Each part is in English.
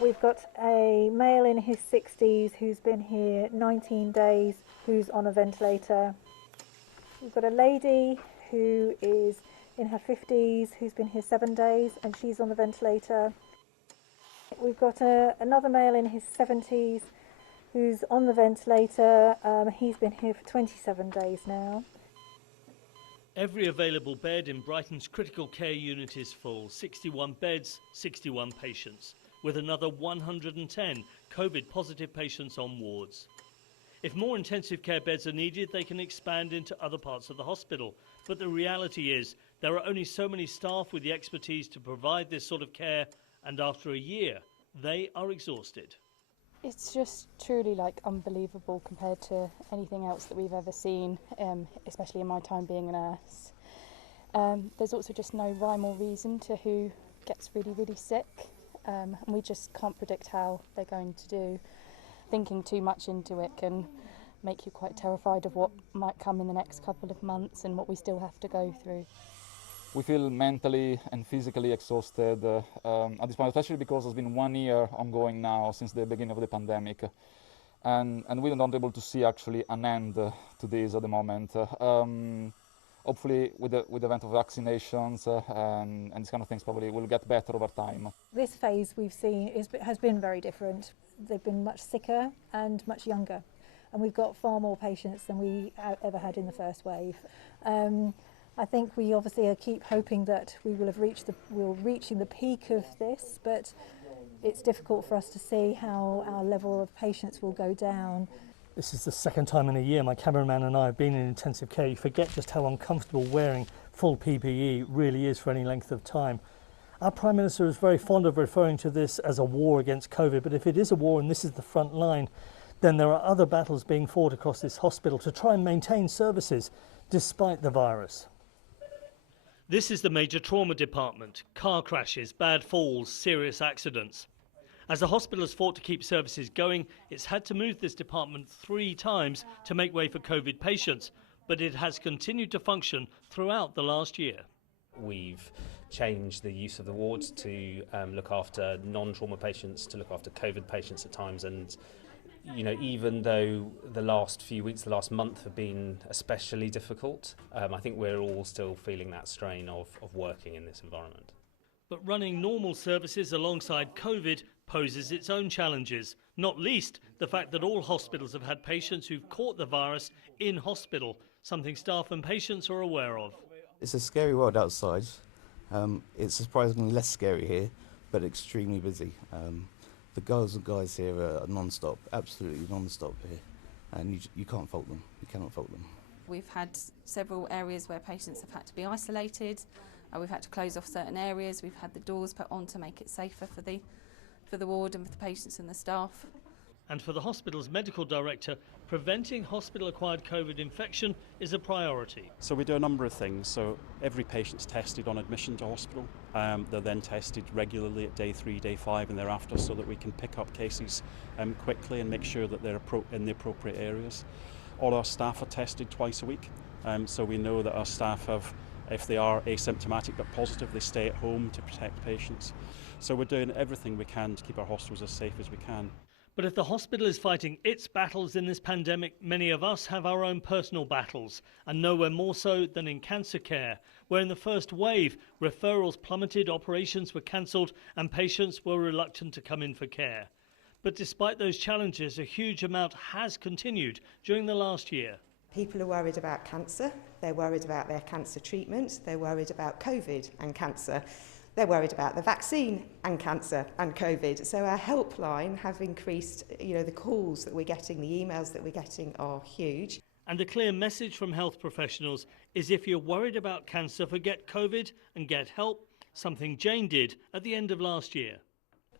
We've got a male in his 60s who's been here 19 days, who's on a ventilator. We've got a lady who is in her 50s who's been here 7 days and she's on the ventilator. We've got another male in his 70s who's on the ventilator. He's been here for 27 days now. Every available bed in Brighton's critical care unit is full. 61 beds, 61 patients, with another 110 COVID-positive patients on wards. If more intensive care beds are needed, they can expand into other parts of the hospital. But the reality is there are only so many staff with the expertise to provide this sort of care, and after a year, they are exhausted. It's just truly unbelievable compared to anything else that we've ever seen, especially in my time being a nurse. There's also just no rhyme or reason to who gets really, really sick, and we just can't predict how they're going to do. Thinking too much into it can make you quite terrified of what might come in the next couple of months and what we still have to go through. We feel mentally and physically exhausted at this point, especially because it's been 1 year ongoing now since the beginning of the pandemic, and we're not able to see actually an end to this at the moment. Hopefully with the event of vaccinations and these kind of things probably will get better over time. This phase we've seen has been very different. They've been much sicker and much younger, and we've got far more patients than we ever had in the first wave. I think we obviously keep hoping that we're reaching the peak of this, but it's difficult for us to see how our level of patients will go down. This is the second time in a year my cameraman and I have been in intensive care. You forget just how uncomfortable wearing full PPE really is for any length of time. Our Prime Minister is very fond of referring to this as a war against COVID, but if it is a war and this is the front line, then there are other battles being fought across this hospital to try and maintain services despite the virus. This is the major trauma department. Car crashes, bad falls, serious accidents. As the hospital has fought to keep services going, it's had to move this department 3 times to make way for COVID patients, but it has continued to function throughout the last year. We've changed the use of the wards to look after non-trauma patients, to look after COVID patients at times, and even though the last few weeks, the last month have been especially difficult, I think we're all still feeling that strain of working in this environment. But running normal services alongside COVID poses its own challenges, not least the fact that all hospitals have had patients who've caught the virus in hospital, something staff and patients are aware of. It's a scary world outside. It's surprisingly less scary here, but extremely busy. The girls and guys here are non-stop, absolutely non-stop here, and you can't fault them, you cannot fault them. We've had several areas where patients have had to be isolated, we've had to close off certain areas, we've had the doors put on to make it safer for the ward and for the patients and the staff. And for the hospital's medical director, preventing hospital-acquired COVID infection is a priority. So we do a number of things. So every patient's tested on admission to hospital. They're then tested regularly at day 3, day 5 and thereafter, so that we can pick up cases quickly and make sure that they're in the appropriate areas. All our staff are tested twice a week, so we know that our staff have, if they are asymptomatic but positive, they stay at home to protect patients. So we're doing everything we can to keep our hospitals as safe as we can. But if the hospital is fighting its battles in this pandemic, many of us have our own personal battles, and nowhere more so than in cancer care, where in the first wave, referrals plummeted, operations were cancelled, and patients were reluctant to come in for care. But despite those challenges, a huge amount has continued during the last year. People are worried about cancer, they're worried about their cancer treatment, they're worried about COVID and cancer. They're worried about the vaccine and cancer and COVID. So our helpline have increased, the calls that we're getting, the emails that we're getting are huge. And the clear message from health professionals is if you're worried about cancer, forget COVID and get help, something Jane did at the end of last year.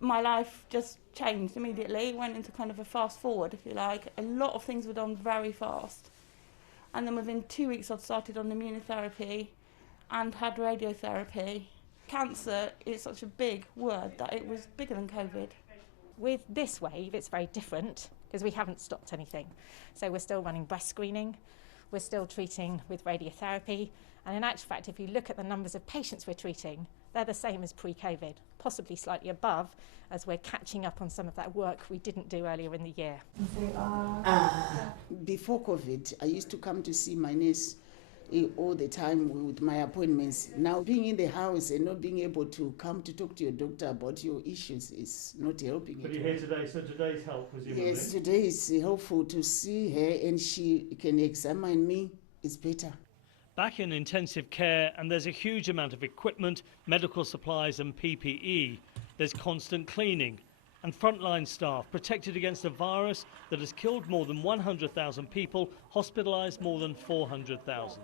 My life just changed immediately, went into kind of a fast forward, if you like. A lot of things were done very fast. And then within 2 weeks I'd started on immunotherapy and had radiotherapy. Cancer is such a big word that it was bigger than COVID. With this wave, it's very different because we haven't stopped anything. So we're still running breast screening, we're still treating with radiotherapy, and in actual fact, if you look at the numbers of patients we're treating, they're the same as pre-COVID, possibly slightly above, as we're catching up on some of that work we didn't do earlier in the year. Before COVID, I used to come to see my niece all the time with my appointments. Now being in the house and not being able to come to talk to your doctor about your issues is not helping. But you're here today, so today's help, presumably? Yes, today is helpful to see her and she can examine me. It's better. Back in intensive care, and there's a huge amount of equipment, medical supplies and PPE. There's constant cleaning and frontline staff protected against a virus that has killed more than 100,000 people, hospitalised more than 400,000.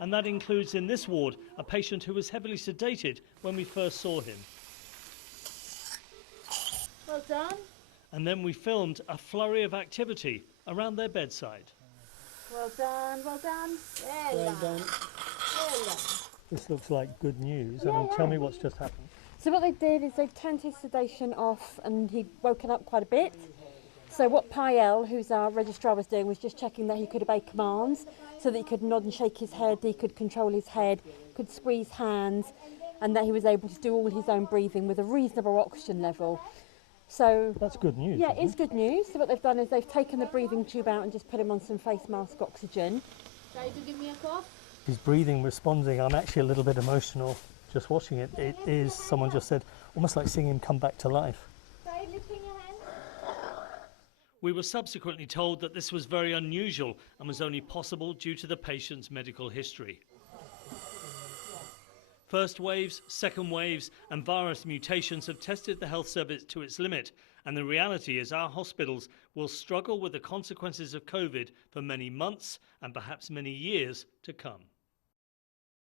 And that includes in this ward a patient who was heavily sedated when we first saw him. Well done. And then we filmed a flurry of activity around their bedside. Well done, well done. Well done. This looks like good news. I mean, tell me what's just happened. So what they did is they've turned his sedation off and he'd woken up quite a bit. So what Pael, who's our registrar, was doing was just checking that he could obey commands, so that he could nod and shake his head, he could control his head, could squeeze hands, and that he was able to do all his own breathing with a reasonable oxygen level. So that's good news. Yeah, it is good news. So what they've done is they've taken the breathing tube out and just put him on some face mask oxygen. Ready to give me a cough? His breathing responding. I'm actually a little bit emotional just watching it. It is, someone just said, almost like seeing him come back to life. We were subsequently told that this was very unusual and was only possible due to the patient's medical history. First waves, second waves and virus mutations have tested the health service to its limit, and the reality is our hospitals will struggle with the consequences of COVID for many months and perhaps many years to come.